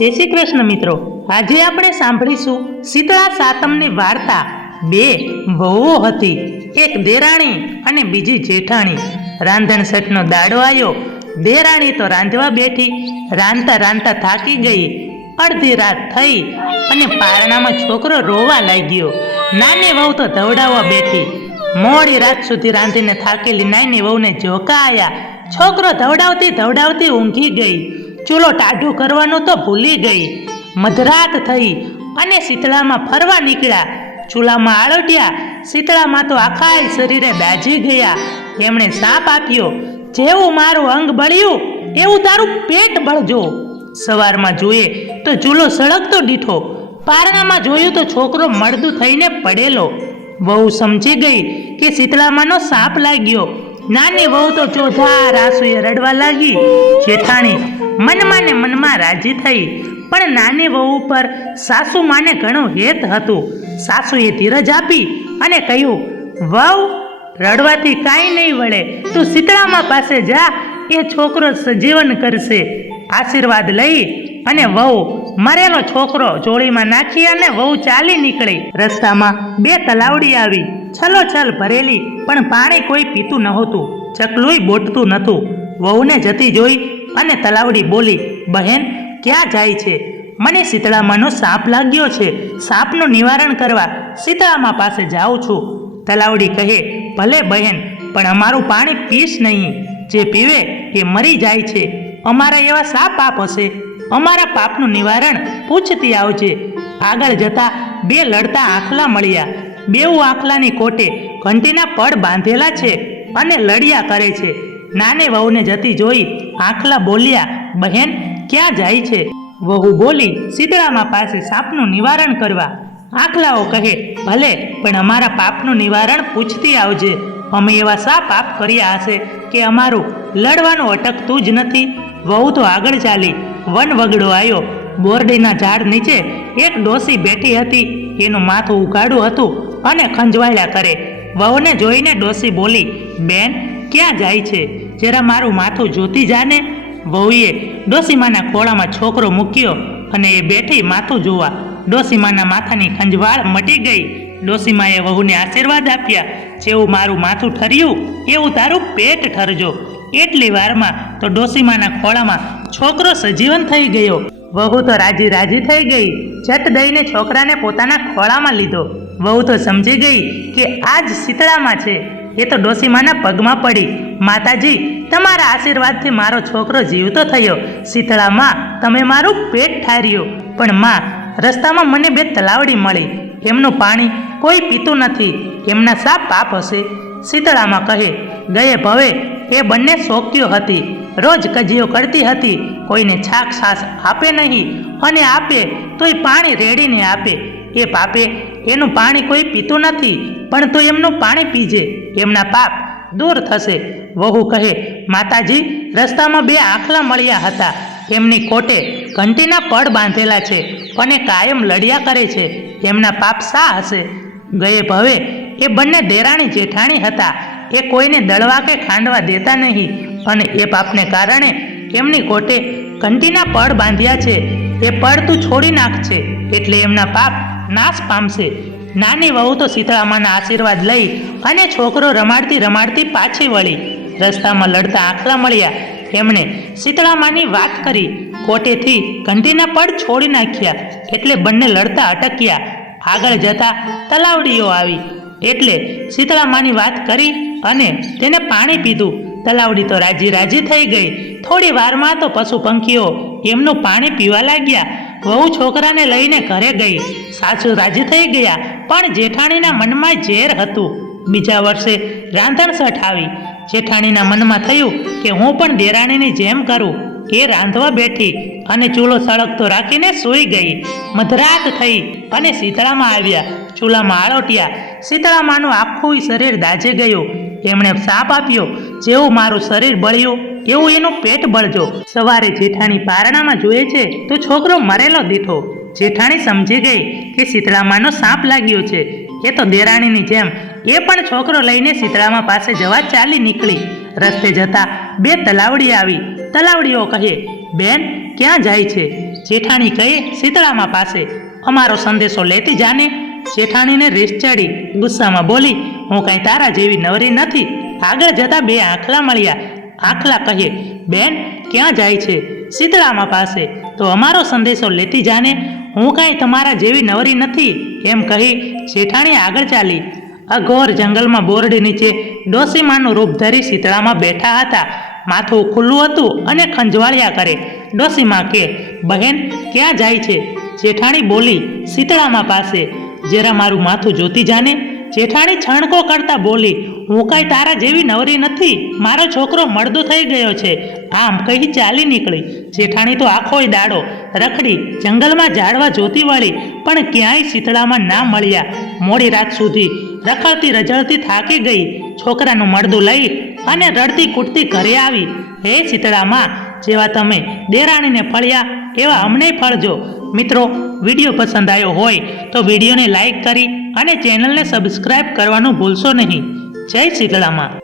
જય શ્રી કૃષ્ણ મિત્રો આજે આપણે સાંભળીશું શીતળા સાતમની વાર્તા બે વહુઓ હતી એક દેરાણી અને બીજી જેઠાણી રાંધણ સટનો દાડો આવ્યો દેરાણી તો રાંધવા બેઠી રાંધતા રાંધતા થાકી ગઈ અડધી રાત થઈ અને પારણામાં છોકરો રોવા લાગ્યો નાની વહુ તો ધવડાવવા બેઠી મોડી રાત સુધી રાંધીને થાકેલી નાની વહુને જોકા આવ્યા છોકરો ધવડાવતી ધવડાવતી ઊંઘી ગઈ ચૂલો ટાઢો કરવાનું તો ભૂલી ગઈ મધરાત થઈ અને શીતળામાં ફરવા નીકળ્યા ચૂલામાં આળટ્યા શીતળામાં તો આખા શરીરે દાઝી ગયા એમણે સાપ આપ્યો જેવું મારું અંગ બળ્યું એવું તારું પેટ ભળજો સવારમાં જોઈએ તો ચૂલો સળગતો દીઠો પારણામાં જોયું તો છોકરો મળદું થઈને પડેલો બહુ સમજી ગઈ કે શીતળામાંનો સાપ લાગ્યો નાની વહુ તો ચોધા રાસુએ રડવા લાગી જેઠાણી મનમાં ને મનમાં રાજી થઈ પણ નાની વહુ પર સાસુ માને ઘણું હેત હતું સાસુએ ધીરજ આપી અને કહ્યું વહુ રડવાથી કાંઈ નહીં વળે તું શીતળામાં પાસે જા એ છોકરો સજીવન કરશે આશીર્વાદ લઈ અને વહુ મરેલો છોકરો ચોળીમાં નાખી અને વહુ ચાલી નીકળી રસ્તામાં બે તલાવડી આવી છલ ભરેલી પણ પાણી કોઈ પીતું નહોતું ચકલુંય બોટતું નહોતું વહુને જતી જોઈ અને તલાવડી બોલી બહેન ક્યાં જાય છે મને શીતળામાંનો સાપ લાગ્યો છે સાપનું નિવારણ કરવા શીતળામાં પાસે જાઉં છું તલાવડી કહે ભલે બહેન પણ અમારું પાણી પીશ નહીં જે પીવે એ મરી જાય છે અમારા એવા સાપ આપ હશે અમારા પાપનું નિવારણ પૂછતી આવજે આગળ જતા બે લડતા આખલા મળ્યા બેઉ આખલાની કોટે ઘંટીના પડ બાંધેલા છે અને લડ્યા કરે છે નાને વહુને જતી જોઈ આખલા બોલ્યા બહેન ક્યાં જાય છે વહુ બોલી સીતળામાં પાસે સાપનું નિવારણ કરવા આખલાઓ કહે ભલે પણ અમારા પાપનું નિવારણ પૂછતી આવજે અમે એવા સા પાપ કર્યા હશે કે અમારું લડવાનું અટકતું જ નથી વહુ તો આગળ ચાલી વન વગડો આવ્યો બોરડીના ઝાડ નીચે એક ડોસી બેઠી હતી એનું માથું ઉઘાડું હતું અને ખંજવાયેલા કરે વહુને જોઈને ડોસી બોલી બેન ક્યાં જાય છે જરા મારું માથું જોતી જાને વહુએ ડોસીમાના ખોળામાં છોકરો મૂક્યો અને એ બેઠી માથું જોવા ડોસીમાના માથાની ખંજવાળ મટી ગઈ ડોસીમાએ વહુને આશીર્વાદ આપ્યા જેવું મારું માથું ઠર્યું એવું તારું પેટ ઠરજો એટલી વારમાં તો ડોસીમાના ખોળામાં છોકરો સજીવન થઈ ગયો વહુ તો રાજી રાજી થઈ ગઈ જટ દઈને છોકરાને પોતાના ખોળામાં લીધો વહુ તો સમજી ગઈ કે આ જ શીતળામાં છે એ તો ડોસીમાના પગમાં પડી માતાજી તમારા આશીર્વાદથી મારો છોકરો જીવતો થયો શીતળામાં તમે મારું પેટ ઠાર્યું પણ માં રસ્તામાં મને બે તલાવડી મળી એમનું પાણી કોઈ પીતું નથી એમના સા પાપ હશે શીતળામાં કહે ગયે ભવે એ બંને શોક્યો હતી રોજ કજીઓ કરતી હતી કોઈને છાક છાસ આપે નહીં અને આપે તોય પાણી રેડીને આપે એ પાપે એનું પાણી કોઈ પીતું નથી પણ તો એમનું પાણી પીજે એમના પાપ દૂર થશે વહુ કહે માતાજી રસ્તામાં બે આખલા મળ્યા હતા એમની કોટે ઘંટીના પડ બાંધેલા છે અને કાયમ લડ્યા કરે છે એમના પાપ શા હશે ગયે ભવે એ બંને દેરાણી જેઠાણી હતા એ કોઈને દળવા કે ખાંડવા દેતા નહીં અને એ પાપને કારણે એમની કોટે ઘંટીના પડ બાંધ્યા છે એ પડ તું છોડી નાખશે એટલે એમના પાપ નાશ પામશે નાની વહુ તો સીતળામાના આશીર્વાદ લઈ અને છોકરો રમાડતી રમાડતી પાછી વળી રસ્તામાં લડતા આંખલા મળ્યા એમણે શીતળામાની વાત કરી કોટેથી ઘંટીના પડ છોડી નાખ્યા એટલે બંને લડતા અટક્યા આગળ જતા તલાવડીઓ આવી એટલે શીતળામાની વાત કરી અને તેને પાણી પીધું તલાવડી તો રાજી રાજી થઈ ગઈ થોડી વારમાં તો પશુ પંખીઓ એમનું પાણી પીવા લાગ્યા વહુ છોકરાને લઈને ઘરે ગઈ સાસુ રાજી થઈ ગયા પણ જેઠાણીના મનમાં ઝેર હતું બીજા વર્ષે રાંધણસઠ આવી જેઠાણીના મનમાં થયું કે હું પણ દેરાણીની જેમ કરું એ રાંધવા બેઠી અને ચૂલો સળગતો રાખીને સૂઈ ગઈ મધરાત થઈ અને શીતળામાં આવ્યા ચૂલામાં આળોટ્યા શીતળામાંનું આખું શરીર દાઝી ગયું તેમણે શાપ આપ્યો જેવું મારું શરીર બળ્યું એવું એનું પેટ બળજો સવારે જેઠાણી પારણામાં જુએ છે તો છોકરો મરેલો દીઠો જેઠાણી સમજી ગઈ કે શીતળામાનો સાપ લાગ્યો છે એ તો દેરાણીની જેમ એ પણ છોકરો લઈને શીતળામા પાસે જવા ચાલી નીકળી રસ્તે જતા બે તલાવડી આવી તલાવડીઓ કહે બેન ક્યાં જાય છે જેઠાણી કહે શીતળામા પાસે અમારો સંદેશો લેતી જાને જેઠાણીને રીસ ચડી ગુસ્સામાં બોલી હું કાંઈ તારા જેવી નવરી નથી આગળ જતાં બે આંખલા મળ્યા આંખલા કહીએ બેન ક્યાં જાય છે શીતળામાં પાસે તો અમારો સંદેશો લેતી જાને હું કાંઈ તમારા જેવી નવરી નથી એમ કહી જેઠાણી આગળ ચાલી અઘોર જંગલમાં બોર્ડ નીચે ડોસીમાનું રૂપ ધરી શીતળામાં બેઠા હતા માથું ખુલ્લું હતું અને ખંજવાળિયા કરે ડોસીમા કે બહેન ક્યાં જાય છે જેઠાણી બોલી શીતળામાં પાસે જરા મારું માથું જોતી જાને જેઠાણી છણકો કરતા બોલી હું કાંઈ તારા જેવી નવરી નથી મારો છોકરો મળદો થઈ ગયો છે આમ કહી ચાલી નીકળી જેઠાણી તો આખોય દાડો રખડી જંગલમાં ઝાડવા જોતી વળી પણ ક્યાંય શીતળામાં ના મળ્યા મોડી રાત સુધી રખડતી રજળતી થાકી ગઈ છોકરાનું મળદું લઈ અને રડતી કૂટતી ઘરે આવી હે શીતળામાં જેવા તમે દેરાણીને ફળ્યા એવા અમને ફળજો મિત્રો વિડીયો પસંદ આવ્યો હોય તો વિડીયોને લાઈક કરી અને ચેનલને સબસ્ક્રાઇબ કરવાનું ભૂલશો નહીં જય શીતળામાં